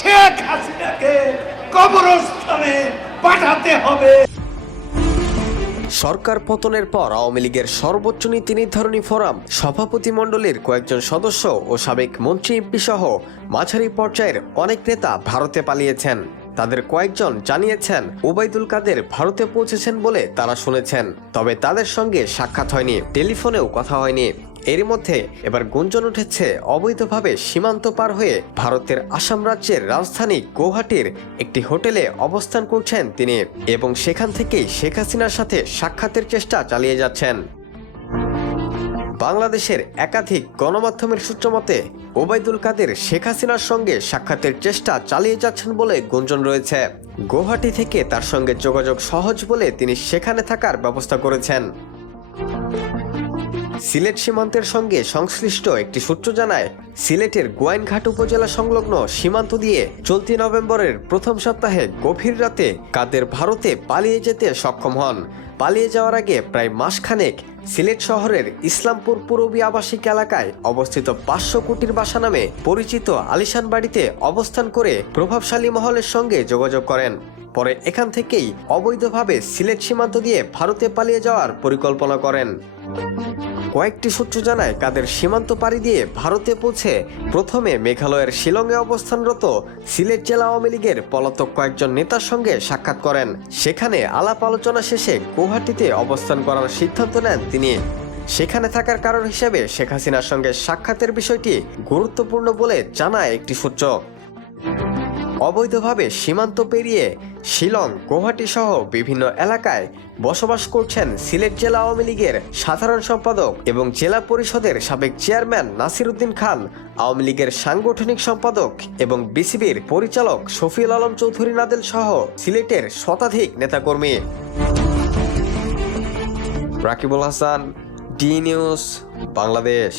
শেখ হাসিনাকে কবরস্থানে পাঠাতে হবে। সরকার পতনের পর আওয়ামী লীগের সর্বোচ্চ নীতি নির্ধারণী ফোরাম, সভাপতি মণ্ডলীর কয়েকজন সদস্য ও সাবেক মন্ত্রী এমপি সহ মাঝারি পর্যায়ের অনেক নেতা ভারতে পালিয়েছেন। তাদের কয়েকজন জানিয়েছেন, ওবায়দুল কাদের ভারতে পৌঁছেছেন বলে তারা শুনেছেন, তবে তাদের সঙ্গে সাক্ষাৎ হয়নি, টেলিফোনেও কথা হয়নি। এর মধ্যে এবার গুঞ্জন উঠেছে অবৈধভাবে সীমান্ত পার হয়ে ভারতের আসাম রাজ্যের রাজধানী গৌহাটির একটি হোটেলে অবস্থান করছেন তিনি এবং সেখান থেকেই শেখ হাসিনার সাথে সাক্ষাতের চেষ্টা চালিয়ে যাচ্ছেন। বাংলাদেশের একাধিক গণমাধ্যমের সূত্র মতে, ওবায়দুল কাদের শেখ হাসিনার সঙ্গে সাক্ষাতের চেষ্টা চালিয়ে যাচ্ছেন বলে গুঞ্জন রয়েছে। গৌহাটি থেকে তার সঙ্গে যোগাযোগ সহজ বলে তিনি সেখানে থাকার ব্যবস্থা করেছেন। সিলেট সীমান্তের সঙ্গে সংশ্লিষ্ট একটি সূত্র জানায়, সিলেটের গোয়াইনঘাট উপজেলা সংলগ্ন সীমান্ত দিয়ে চলতি নভেম্বরের প্রথম সপ্তাহে গভীর রাতে কাদের ভারতে পালিয়ে যেতে সক্ষম হন। পালিয়ে যাওয়ার আগে প্রায় মাসখানেক সিলেট শহরের ইসলামপুর পূরবী আবাসিক এলাকায় অবস্থিত পাঁচশো কোটির বাসা নামে পরিচিত আলিশান বাড়িতে অবস্থান করে প্রভাবশালী মহলের সঙ্গে যোগাযোগ করেন। পরে এখান থেকেই অবৈধভাবে সিলেট সীমান্ত দিয়ে ভারতে পালিয়ে যাওয়ার পরিকল্পনা করেন। কয়েকটি সূত্র জানায় কাদের সীমান্ত পাড়ি দিয়ে ভারতে পৌঁছে প্রথমে মেঘালয়ের শিলংয়ে অবস্থানরত সিলেট জেলা আওয়ামী লীগের পলাতক কয়েকজন নেতার সঙ্গে সাক্ষাৎ করেন। সেখানে আলাপ আলোচনা শেষে গৌহাটিতে অবস্থান করার সিদ্ধান্ত নেন তিনি। সেখানে থাকার কারণ হিসেবে শেখ হাসিনার সঙ্গে সাক্ষাতের বিষয়টি গুরুত্বপূর্ণ বলে জানায় একটি সূত্র। অবৈধভাবে সীমান্ত পেরিয়ে শিলং, গুয়াহাটি সহ বিভিন্ন এলাকায় বসবাস করছেন সিলেট জেলা আওয়ামী লীগের সাধারণ সম্পাদক এবং জেলা পরিষদের সাবেক চেয়ারম্যান নাসির উদ্দিন খান, আওয়ামী লীগের সাংগঠনিক সম্পাদক এবং বিসিবির পরিচালক শফিউল আলম চৌধুরী নাদেল সহ সিলেটের শতাধিক নেতাকর্মী। Rakibul Hasan, D news, Bangladesh.